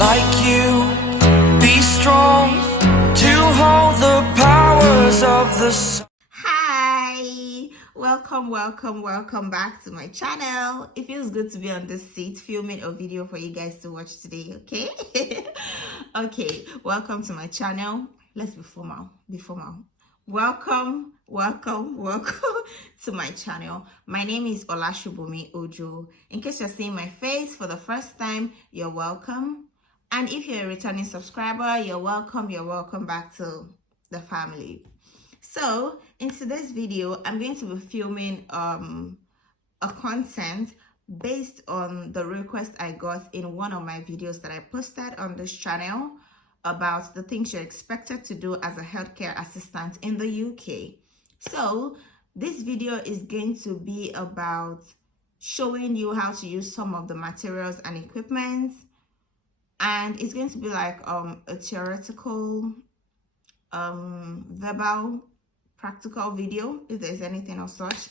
like you. Be strong to hold the powers of the sun. Hi, welcome back to my channel. It feels good to be on this seat filming a video for you guys to watch today. Okay. Okay, welcome to my channel. Let's be formal. Welcome to my channel. My name is Olasubomi Ojo. In case you're seeing my face for the first time, you're welcome. And if you're a returning subscriber, you're welcome back to the family. So in today's video, I'm going to be filming a content based on the request I got in one of my videos that I posted on this channel about the things you're expected to do as a healthcare assistant in the UK. So this video is going to be about showing you how to use some of the materials and equipment, and it's going to be like a theoretical, verbal, practical video, if there's anything of such.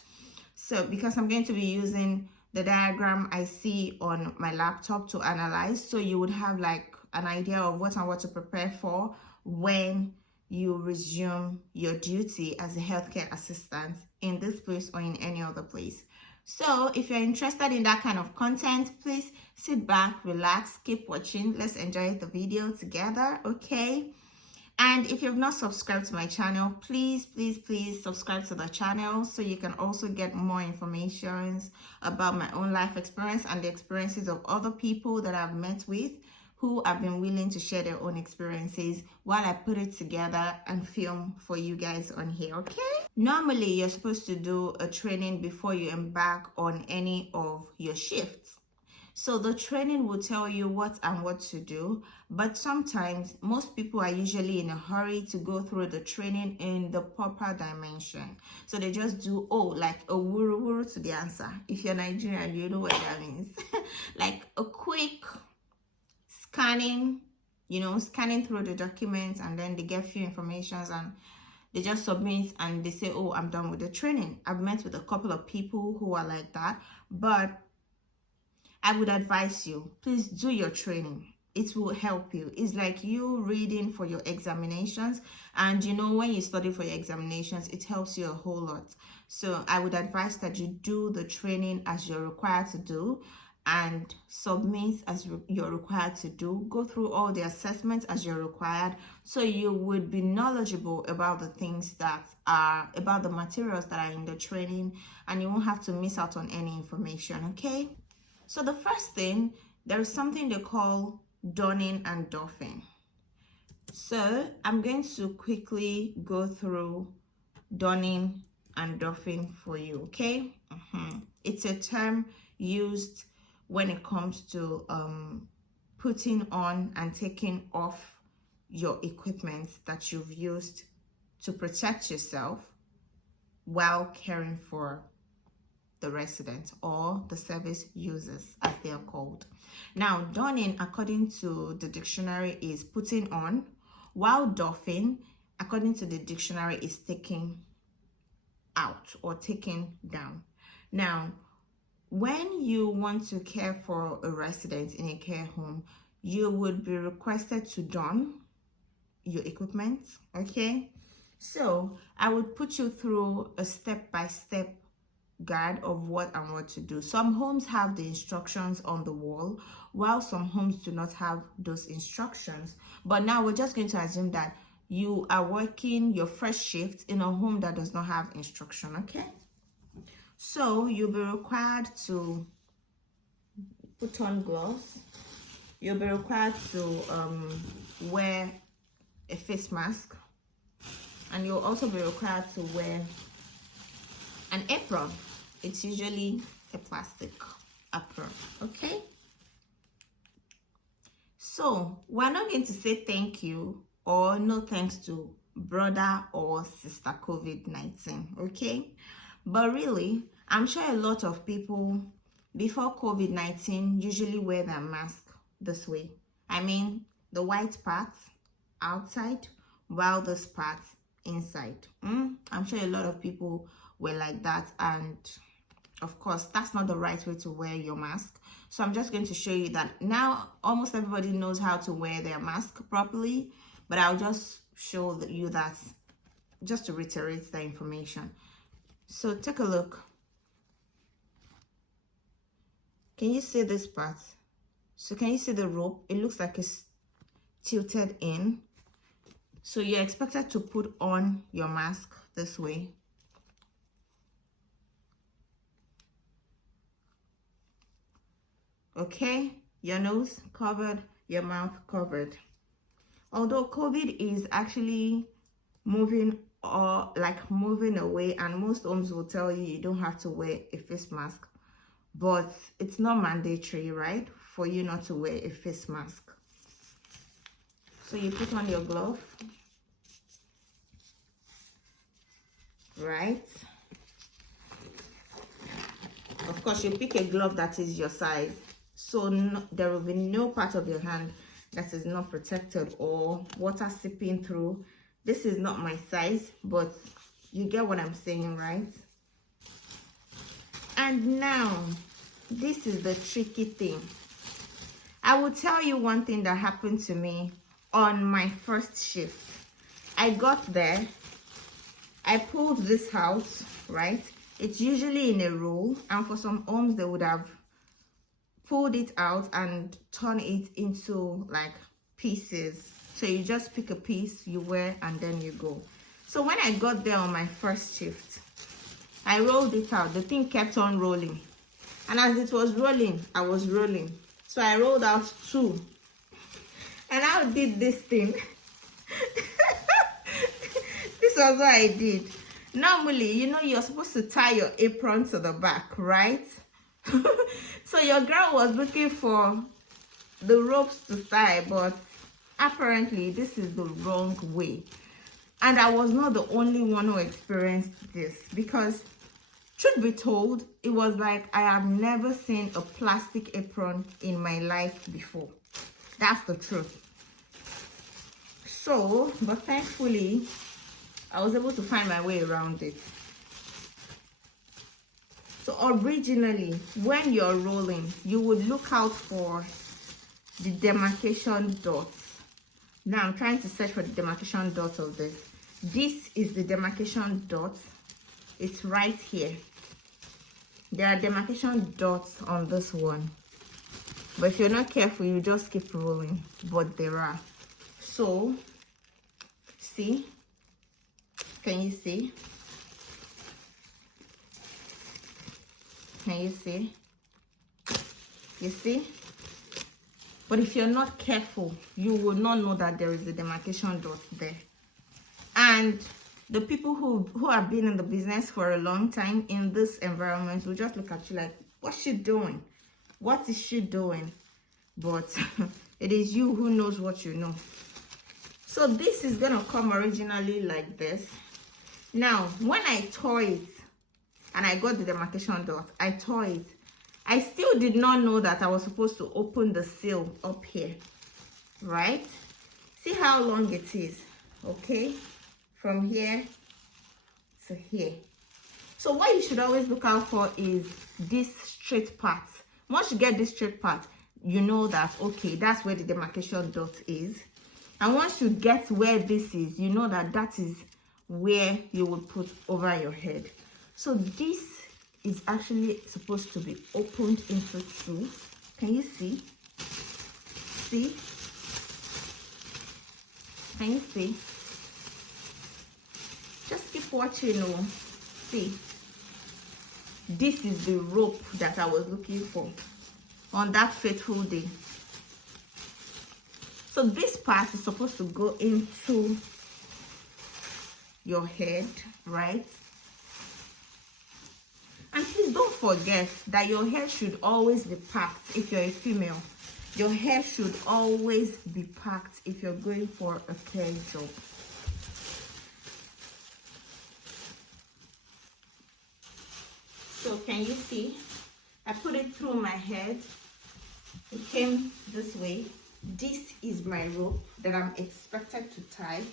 So because I'm going to be using the diagram I see on my laptop to analyze, so you would have like an idea of what and what to prepare for when you resume your duty as a healthcare assistant in this place or in any other place. So if you're interested in that kind of content, please sit back, relax, keep watching. Let's enjoy the video together, okay? And if you've not subscribed to my channel, please subscribe to the channel so you can also get more information about my own life experience and the experiences of other people that I've met with who have been willing to share their own experiences while I put it together and film for you guys on here, okay? Normally, you're supposed to do a training before you embark on any of your shifts. So the training will tell you what to do, but sometimes most people are usually in a hurry to go through the training in the proper dimension. So they just do, like a wuru to the answer. If you're Nigerian, you know what that means. Like a quick scanning, scanning through the documents, and then they get few informations and they just submit and they say, oh, I'm done with the training. I've met with a couple of people who are like that, but I would advise you, please do your training. It will help you. It's like you reading for your examinations, and when you study for your examinations, it helps you a whole lot. So I would advise that you do the training as you're required to do and submit as you're required to do. Go through all the assessments as you're required, so you would be knowledgeable about the things that are about the materials that are in the training, and you won't have to miss out on any information, okay? So the first thing, there is something they call donning and doffing. So I'm going to quickly go through donning and doffing for you, okay? It's a term used when it comes to putting on and taking off your equipment that you've used to protect yourself while caring for the resident or the service users, as they are called. Now, donning, according to the dictionary, is putting on, while doffing, according to the dictionary, is taking out or taking down. Now, when you want to care for a resident in a care home, you would be requested to don your equipment, okay? So I would put you through a step-by-step guide of what to do. Some homes have the instructions on the wall, while some homes do not have those instructions. But now we're just going to assume that you are working your first shift in a home that does not have instruction, okay? So you'll be required to put on gloves. You'll be required to wear a face mask, and you'll also be required to wear an apron. It's usually a plastic apron, okay? So we're not going to say thank you or no thanks to brother or sister COVID-19, okay? But really, I'm sure a lot of people before COVID-19 usually wear their mask this way. I mean, the white part outside, while this part inside. I'm sure a lot of people were like that, and of course, that's not the right way to wear your mask. So I'm just going to show you that now almost everybody knows how to wear their mask properly, but I'll just show you that just to reiterate the information. So take a look. Can you see this part? So can you see the rope? It looks like it's tilted in. So you're expected to put on your mask this way. Okay, your nose covered, your mouth covered. Although COVID is actually moving away, and most homes will tell you you don't have to wear a face mask, but it's not mandatory, right, for you not to wear a face mask. So you put on your glove, right? Of course, you pick a glove that is your size, so there will be no part of your hand that is not protected or water seeping through. This is not my size, but you get what I'm saying, right? And now, this is the tricky thing. I will tell you one thing that happened to me on my first shift. I got there, I pulled this out, right? It's usually in a roll, and for some homes they would have pulled it out and turn it into like pieces. So you just pick a piece, you wear, and then you go. So when I got there on my first shift, I rolled it out. The thing kept on rolling, and as it was rolling, I was rolling. So I rolled out 2, and I did this thing. This was what I did. Normally, you know, you're supposed to tie your apron to the back, right? So your girl was looking for the ropes to tie, but apparently this is the wrong way. And I was not the only one who experienced this, because truth be told, it was like I have never seen a plastic apron in my life before. That's the truth. So, but thankfully, I was able to find my way around it. So originally, when you're rolling, you would look out for the demarcation dots. Now I'm trying to search for the demarcation dot of this. This is the demarcation dot. It's right here. There are demarcation dots on this one. But if you're not careful, you just keep rolling. But there are. So, see? Can you see? Can you see? You see? But if you're not careful, you will not know that there is a demarcation dot there. And the people who have been in the business for a long time in this environment will just look at you like, what's she doing? What is she doing? But it is you who knows what you know. So this is gonna come originally like this. Now, when I tore it and I got the demarcation dot, I tore it. I still did not know that I was supposed to open the seal up here, right? See how long it is, okay? From here to here. So what you should always look out for is this straight part. Once you get this straight part, you know that, okay, that's where the demarcation dot is. And once you get where this is, you know that that is where you will put over your head. So this is actually supposed to be opened into 2. Can you see? See? Can you see? Just keep watching. Oh, see? This is the rope that I was looking for on that fateful day. So this part is supposed to go into your head, right? And please don't forget that your hair should always be packed if you're a female. Your hair should always be packed if you're going for a hair job. So can you see? I put it through my head. It came this way. This is my rope that I'm expected to tie.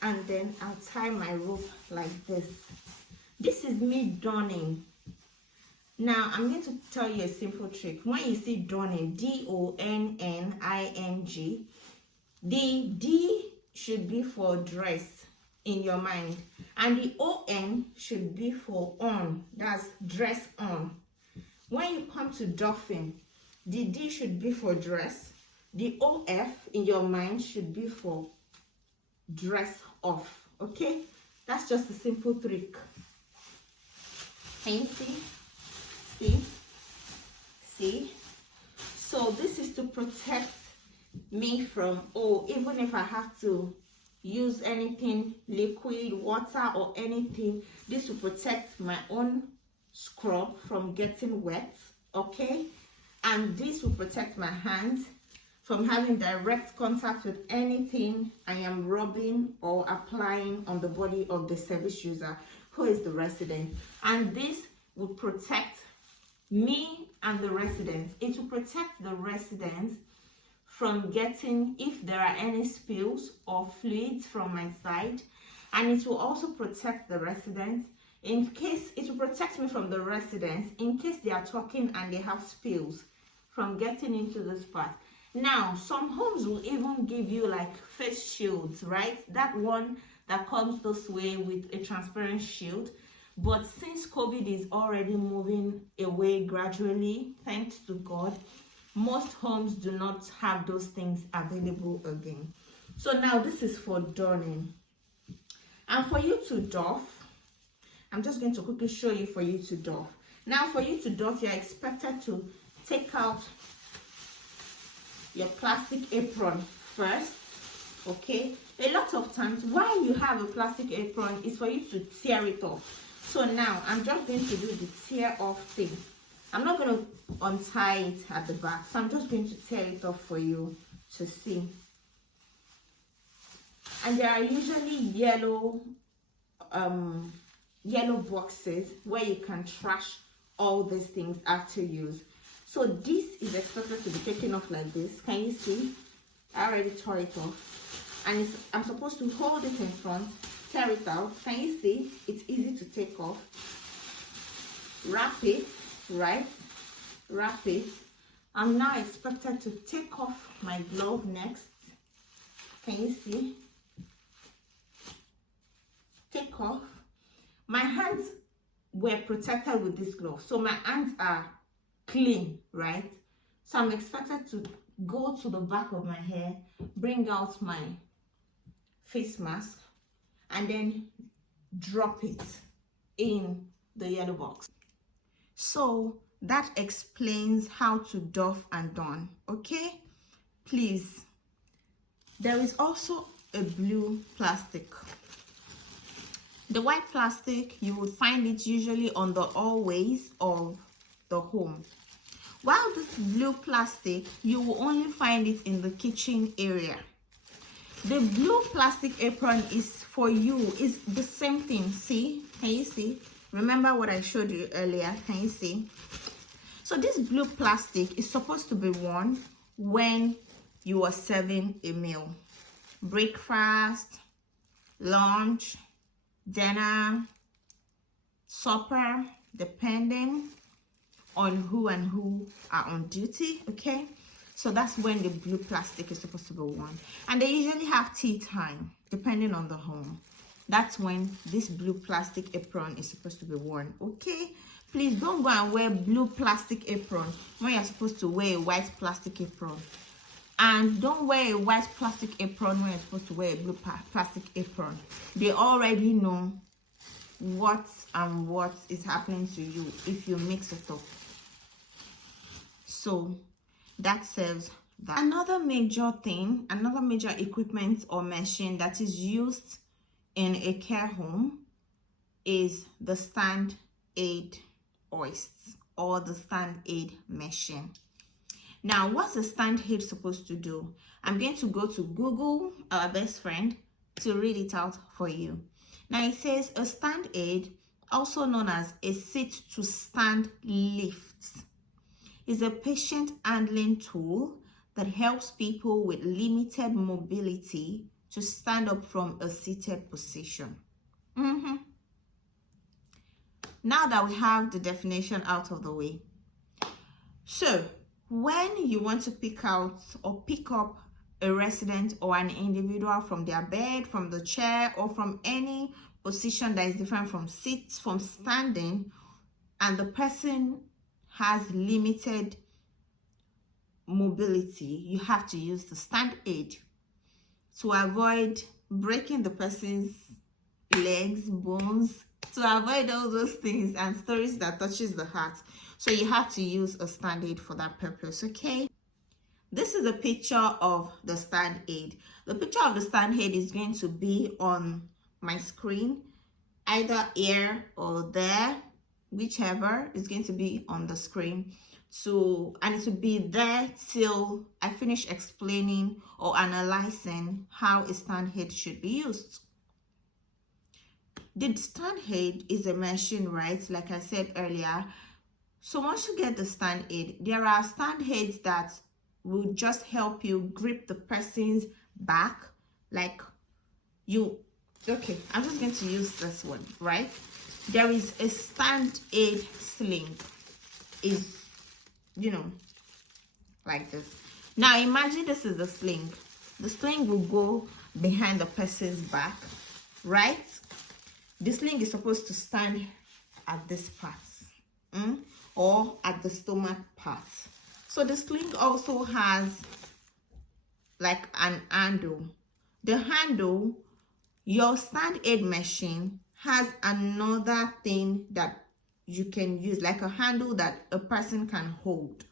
And then I'll tie my rope like this. This is me donning Now, I'm going to tell you a simple trick. When you see donning, D-O-N-N-I-N-G, the D should be for dress in your mind. And the O-N should be for on. That's dress on. When you come to doffing, the D should be for dress. The O-F in your mind should be for dress off. Okay? That's just a simple trick. Can you see? See? So this is to protect me from, even if I have to use anything, liquid, water or anything, this will protect my own scrub from getting wet, okay? And this will protect my hands from having direct contact with anything I am rubbing or applying on the body of the service user who is the resident. And this will protect me and the residents. It will protect the residents from getting, if there are any spills or fluids from my side, and it will also protect the residents in case, it will protect me from the residents in case they are talking and they have spills from getting into this part. Now, some homes will even give you like face shields, right? That one that comes this way with a transparent shield. But since COVID is already moving away gradually, thanks to God, most homes do not have those things available again. So now this is for donning. And for you to doff, I'm just going to quickly show you for you to doff. Now for you to doff, you're expected to take out your plastic apron first, okay? A lot of times, why you have a plastic apron is for you to tear it off. So now, I'm just going to do the tear off thing. I'm not going to untie it at the back, so I'm just going to tear it off for you to see. And there are usually yellow boxes where you can trash all these things after use. So this is expected to be taken off like this. Can you see? I already tore it off. And I'm supposed to hold it in front, tear it out. Can you see? It's easy to take off. Wrap it, right? Wrap it. I'm now expected to take off my glove next. Can you see? Take off. My hands were protected with this glove, so my hands are clean, right? So I'm expected to go to the back of my hair, bring out my face mask, and then drop it in the yellow box. So that explains how to doff and don, okay? Please, there is also a blue plastic. The white plastic, you will find it usually on the hallways of the home. While this blue plastic, you will only find it in the kitchen area. The blue plastic apron is for you. It's the same thing. See? Can you see? Remember what I showed you earlier? Can you see? So this blue plastic is supposed to be worn when you are serving a meal. Breakfast, lunch, dinner, supper, depending on who are on duty, okay? So that's when the blue plastic is supposed to be worn. And they usually have tea time, depending on the home. That's when this blue plastic apron is supposed to be worn, okay? Please don't go and wear blue plastic apron when you're supposed to wear a white plastic apron. And don't wear a white plastic apron when you're supposed to wear a blue plastic apron. They already know what is happening to you if you mix it up. So that serves that. Another major thing, another major equipment or machine that is used in a care home is the stand aid hoists or the stand aid machine. Now, what's a stand aid supposed to do? I'm going to go to Google, our best friend, to read it out for you. Now, it says a stand aid, also known as a sit-to-stand lift, is a patient handling tool that helps people with limited mobility to stand up from a seated position. now that we have the definition out of the way, so when you want to pick out or pick up a resident or an individual from their bed, from the chair, or from any position that is different from sits, from standing, and the person has limited mobility, you have to use the stand aid to avoid breaking the person's legs, bones, to avoid all those things and stories that touches the heart. So you have to use a stand aid for that purpose, okay? This is a picture of the stand aid. The picture of the stand aid is going to be on my screen, either here or there, whichever is going to be on the screen. And it will be there till I finish explaining or analyzing how a stand aid should be used. The stand aid is a machine, right? Like I said earlier. So once you get the stand aid, there are stand aids that will just help you grip the person's back, like you. Okay, I'm just going to use this one, right? There is a stand aid sling, is, you know, like this. Now imagine this is the sling. The sling will go behind the person's back, right? The sling is supposed to stand at this part, or at the stomach part. So the sling also has like an handle. The handle, your stand aid machine has another thing that you can use, like a handle that a person can hold.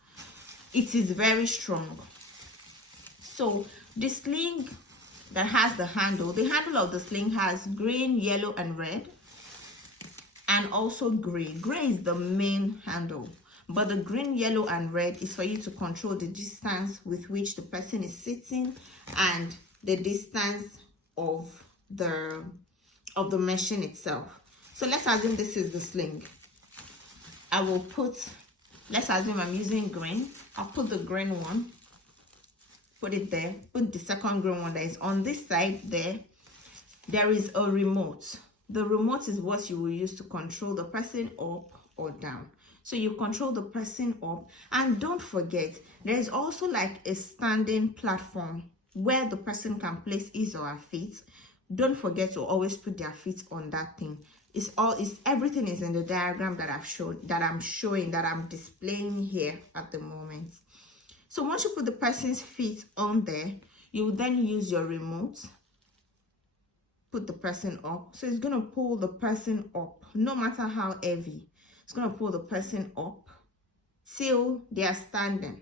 It is very strong. So the sling that has the handle of the sling has green, yellow, and red, and also gray. Gray is the main handle, but the green, yellow, and red is for you to control the distance with which the person is sitting and the distance of the machine itself. So let's assume this is the sling. I will put, let's assume I'm using green. I'll put the green one, put it there, put the second green one that is on this side there. There is a remote. The remote is what you will use to control the person up or down. So you control the person up, and don't forget, there is also like a standing platform where the person can place his or her feet. Don't forget to always put their feet on that thing. Everything is in the diagram that I'm displaying here at the moment. So once you put the person's feet on there, you will then use your remote, put the person up. So it's going to pull the person up, no matter how heavy. It's going to pull the person up till they are standing.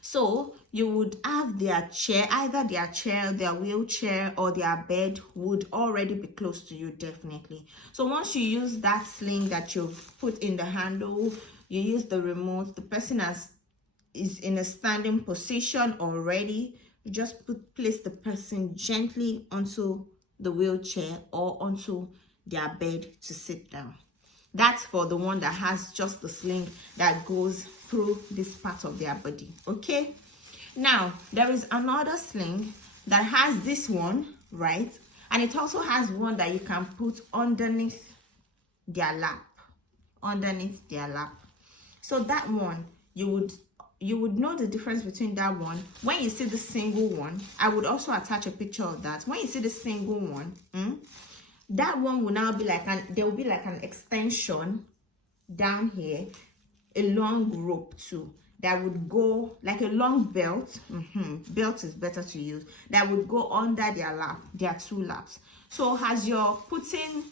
So you would have their chair, either their chair, their wheelchair, or their bed would already be close to you, definitely. So once you use that sling that you've put in the handle, you use the remote, the person is in a standing position already. You just place the person gently onto the wheelchair or onto their bed to sit down. That's for the one that has just the sling that goes through this part of their body, okay? Now, there is another sling that has this one, right? And it also has one that you can put underneath their lap, So that one, you would know the difference between that one. When you see the single one, I would also attach a picture of that. When you see the single one, that one will now be like there will be like an extension down here, a long rope too, that would go like a long belt. Belt is better to use. That would go under their lap, their two laps. So as you're putting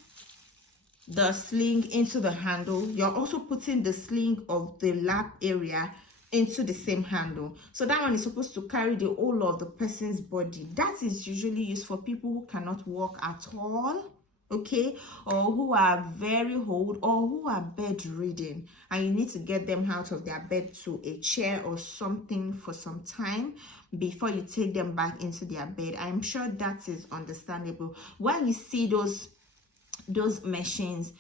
the sling into the handle, you're also putting the sling of the lap area into the same handle. So that one is supposed to carry the whole of the person's body. That is usually used for people who cannot walk at all, okay, or who are very old, or who are bedridden, and you need to get them out of their bed to a chair or something for some time before you take them back into their bed. I'm sure that is understandable. When you see those machines,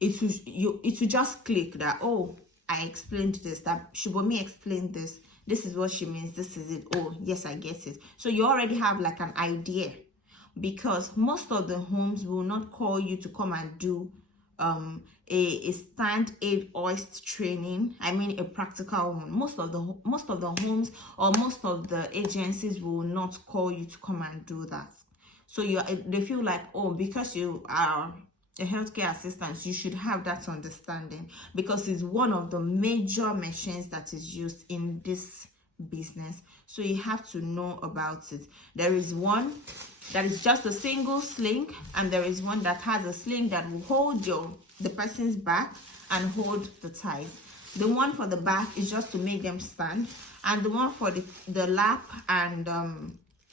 it will just click that, oh, I explained this, that Shubomi explained this, this is what she means, this is it, oh yes, I get it. So you already have like an idea, because most of the homes will not call you to come and do a stand aid hoist training. I mean a practical one. Most of the homes or most of the agencies will not call you to come and do that. So they feel like, oh, because you are a healthcare assistant, you should have that understanding, because it's one of the major machines that is used in this business. So you have to know about it. There is one that is just a single sling, and there is one that has a sling that will hold the person's back and hold the thighs. The one for the back is just to make them stand, and the one for the lap and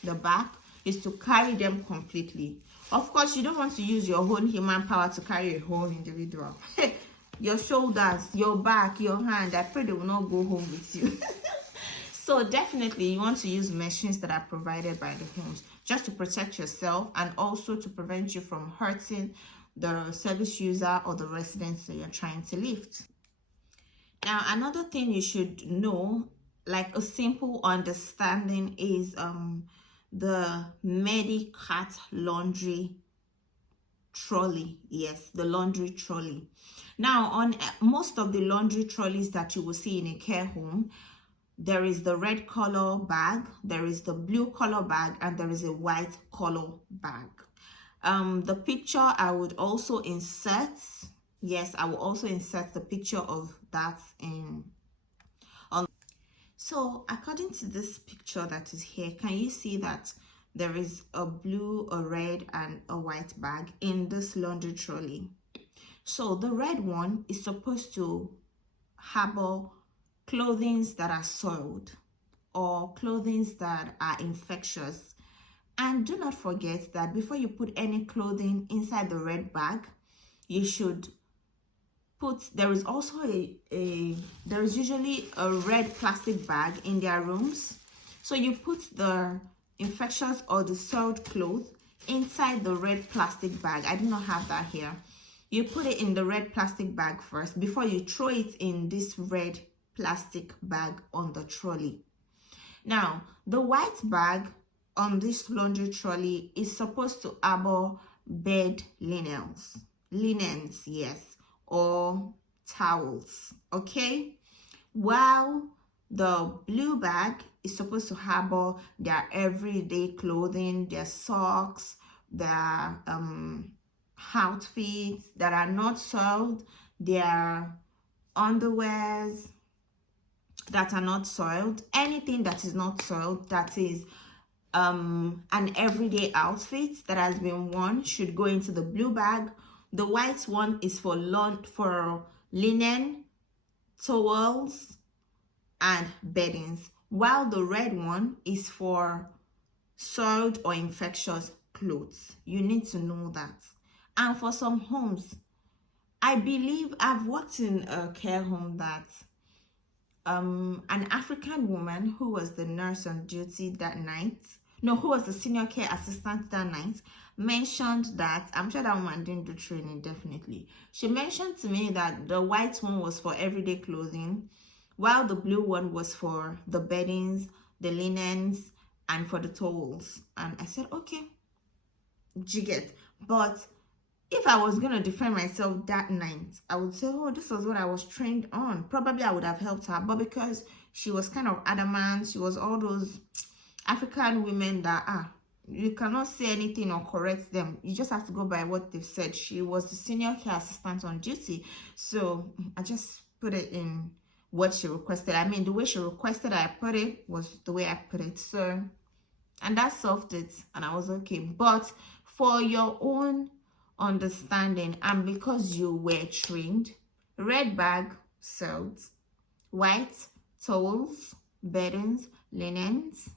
the back is to carry them completely. Of course, you don't want to use your own human power to carry a whole individual. Your shoulders, your back, your hand, I pray they will not go home with you. So definitely you want to use machines that are provided by the homes, just to protect yourself and also to prevent you from hurting the service user or the residents that you're trying to lift. Now, another thing you should know, like a simple understanding, is the Medicat laundry trolley. Yes, the laundry trolley. Now, on most of the laundry trolleys that you will see in a care home, there is the red color bag, there is the blue color bag, and there is a white color bag. The picture I would also insert, yes, I will also insert the picture of that on. So according to this picture that is here, can you see that there is a blue, a red, and a white bag in this laundry trolley? So the red one is supposed to harbor clothing that are soiled or clothing that are infectious. And do not forget that before you put any clothing inside the red bag, you should put, there is also there is usually a red plastic bag in their rooms. So you put the infectious or the soiled clothes inside the red plastic bag. I do not have that here. You put it in the red plastic bag first before you throw it in this red plastic bag on the trolley. Now, the white bag on this laundry trolley is supposed to harbor bed linens, yes, or towels, okay? While the blue bag is supposed to harbor their everyday clothing, their socks, their outfits that are not soiled, their underwears that are not soiled, anything that is not soiled, that is an everyday outfit that has been worn, should go into the blue bag. The white one is for linen, towels, and beddings, while the red one is for soiled or infectious clothes. You need to know that. And for some homes, I believe I've worked in a care home that an African woman who was the nurse on duty that night, who was the senior care assistant that night, mentioned that, I'm sure that woman didn't do training, definitely. She mentioned to me that the white one was for everyday clothing, while the blue one was for the beddings, the linens, and for the towels. And I said, okay, jigget. But if I was going to defend myself that night, I would say, oh, this was what I was trained on. Probably I would have helped her. But because she was kind of adamant, she was all those African women that, you cannot say anything or correct them. You just have to go by what they've said. She was the senior care assistant on duty. So I just put it in what she requested. I mean, the way she requested I put it was the way I put it. So, and that solved it. And I was okay. But for your own understanding, and because you were trained, red bag sold, white towels, beddings, linens,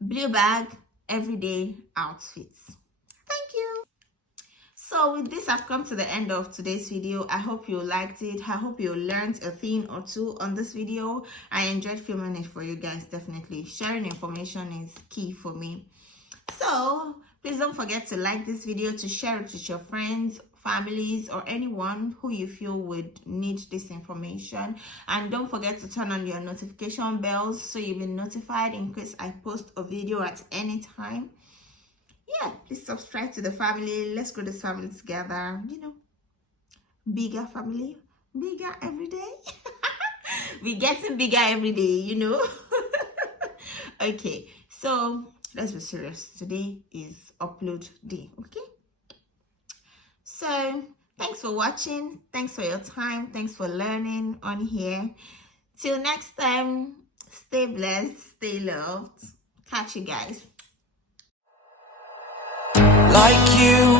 blue bag everyday outfits. Thank you. So with this, I've come to the end of today's video. I hope you liked it. I hope you learned a thing or two on this video. I enjoyed filming it for you guys. Definitely sharing information is key for me. So please don't forget to like this video, to share it with your friends, families, or anyone who you feel would need this information. And don't forget to turn on your notification bells so you'll be notified in case I post a video at any time. Yeah, please subscribe to the family. Let's grow this family together, bigger family, bigger every day. We're getting bigger every day, you know. Okay, so let's be serious. Today is upload day. Okay, so thanks for watching, thanks for your time, thanks for learning on here. Till next time, stay blessed, stay loved. Catch you guys. Like you